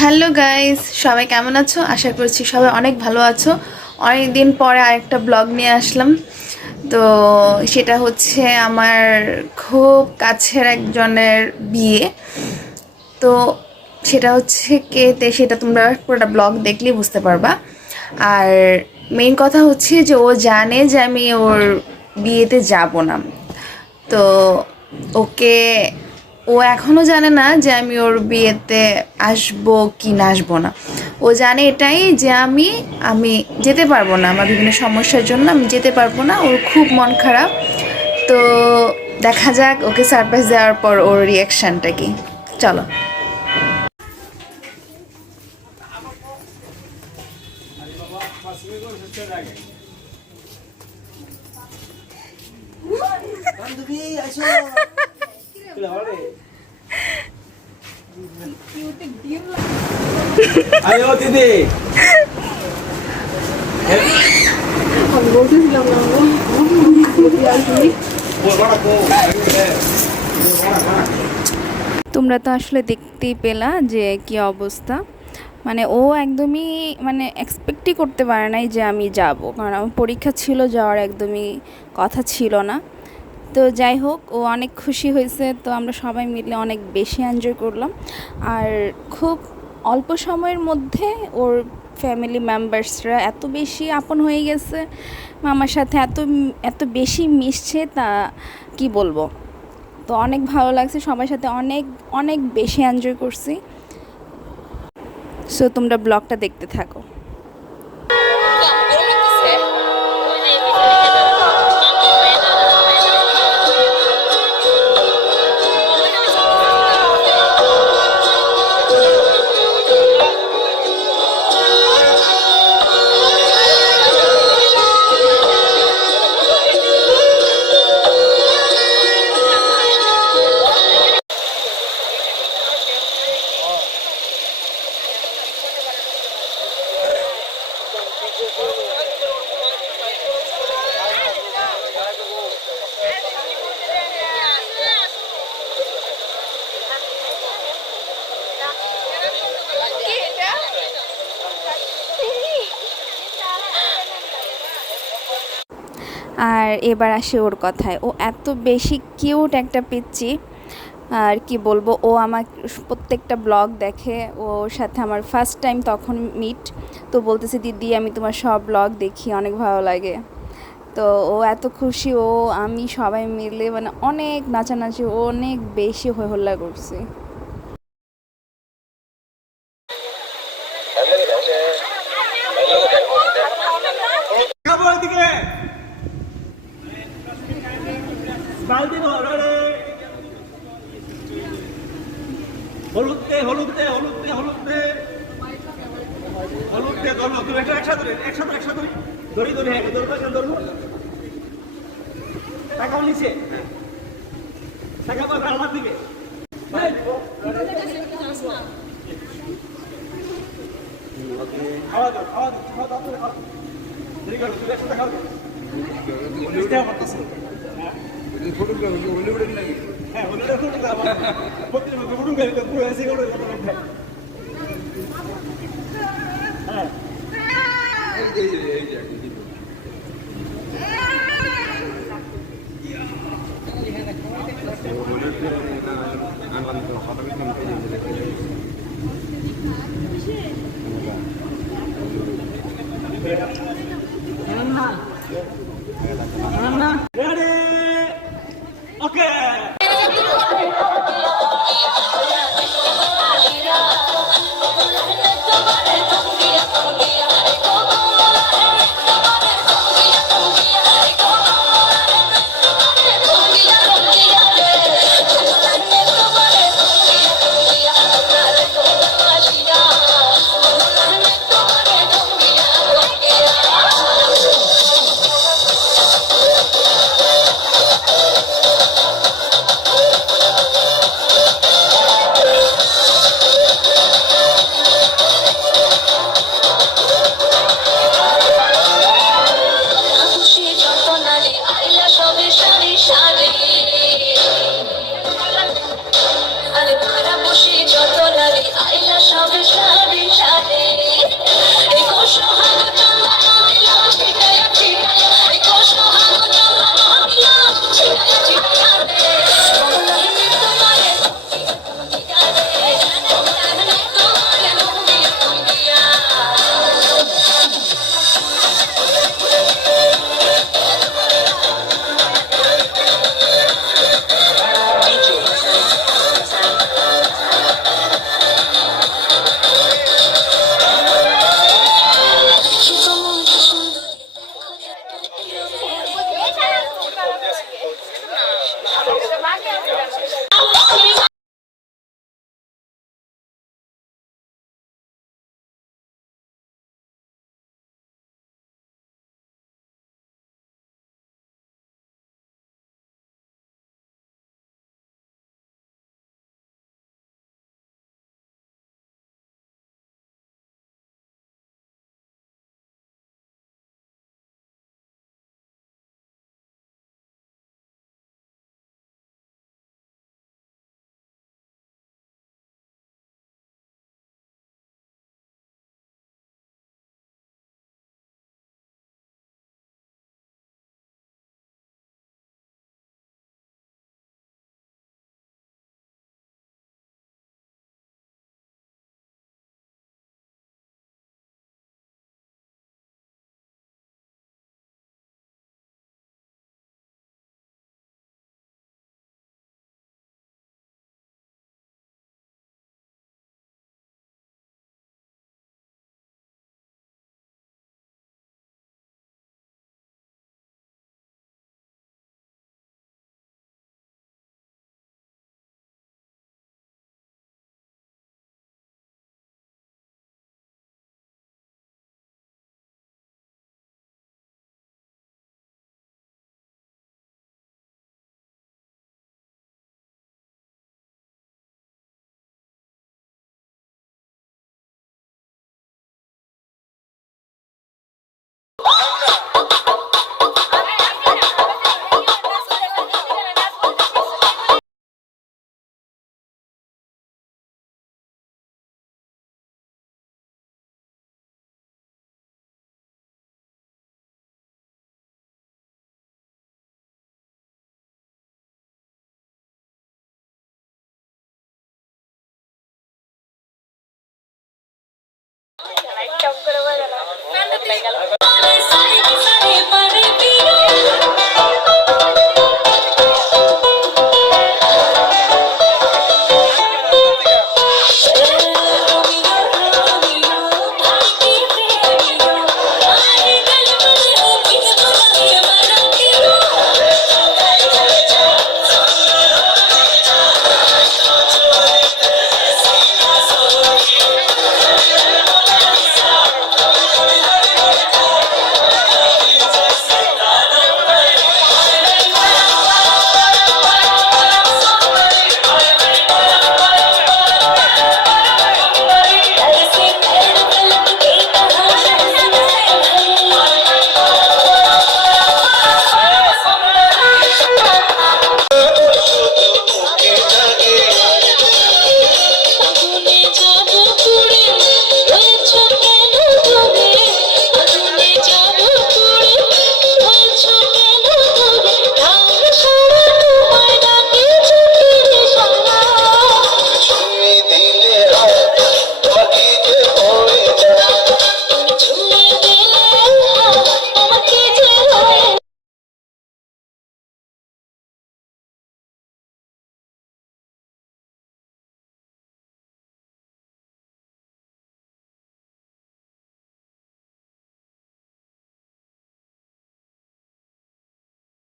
Hello guys, সবাই কেমন আছো? আশা করছি সবাই অনেক ভালো আছো। অনেক দিন পরে আরেকটা ব্লগ নিয়ে আসলাম। তো সেটা হচ্ছে আমার খুব কাছের একজনের বিয়ে। তো সেটা হচ্ছে কেতে, সেটা তোমরা পুরোটা ব্লগ দেখলেই বুঝতে পারবা। আর মেইন কথা হচ্ছে যে ও জানে যে আমি ওর বিয়েতে যাব না। তো ওকে, ও এখনও জানে না যে আমি ওর বিয়েতে আসবো কি না আসবো না। ও জানে এটাই যে আমি আমি যেতে পারবো না, আমার বিভিন্ন সমস্যার জন্য আমি যেতে পারবো না। ওর খুব মন খারাপ। তো দেখা যাক ওকে সারপ্রাইজ দেওয়ার পর ওর রিয়াকশানটা কি। চলো। আরে ও দিদি আমি বলতেছিলাম না তোমরা তো আসলে দেখতেই পেলা যে কি অবস্থা। মানে ও একদমই এক্সপেক্টই করতে পারে নাই যে আমি যাব, কারণ আমার পরীক্ষা ছিল, যাওয়ার একদমই কথা ছিল না। তো যাই হোক, ও অনেক খুশি হয়েছে। তো আমরা সবাই মিলে অনেক বেশি এনজয় করলাম। আর খুব অল্প সময়ের মধ্যে ওর ফ্যামিলি মেম্বার্সরা এত বেশি আপন হয়ে গেছে, আমার সাথে এত এত বেশি মিশছে, তা কি বলবো। তো অনেক ভালো লাগছে, সবার সাথে অনেক অনেক বেশি এনজয় করছি। সো তোমরা ব্লগটা দেখতে থাকো। আর এবার আসে ওর কথায়। ও এত বেশি কিউট একটা পিচ্চি, আর কি বলবো। ও আমার প্রত্যেকটা ব্লগ দেখে, ওর সাথে আমার ফার্স্ট টাইম তখন মিট। তো বলতেছে, দিদি আমি তোমার সব ব্লগ দেখি, অনেক ভালো লাগে। তো ও এত খুশি, ও আমি সবাই মিলে অনেক নাচানাচি, অনেক বেশি হই হল্লা করছি। হলুদ দে হলুদ দে হলুদ দে হলুদ দে হলুদ দে ধরো তুমি একটা একসাথে ধরি ধরি হ্যাঁ ধরবো টাকাও নিচে টাকা পাবে আমার দিকে খাওয়া দাও খাওয়া দাও খাওয়া দাও খাওয়া দাও ঠিক আছে তুমি একসাথে খাও ফটোগ্রাফি হলিউডের লাগে হ্যাঁ হলিউডের ফটোগ্রাফি প্রত্যেক ফটোগ্রাফি তো পুরো এসে গেল হ্যাঁ এই যে Ready? Okay. পাখান্ডা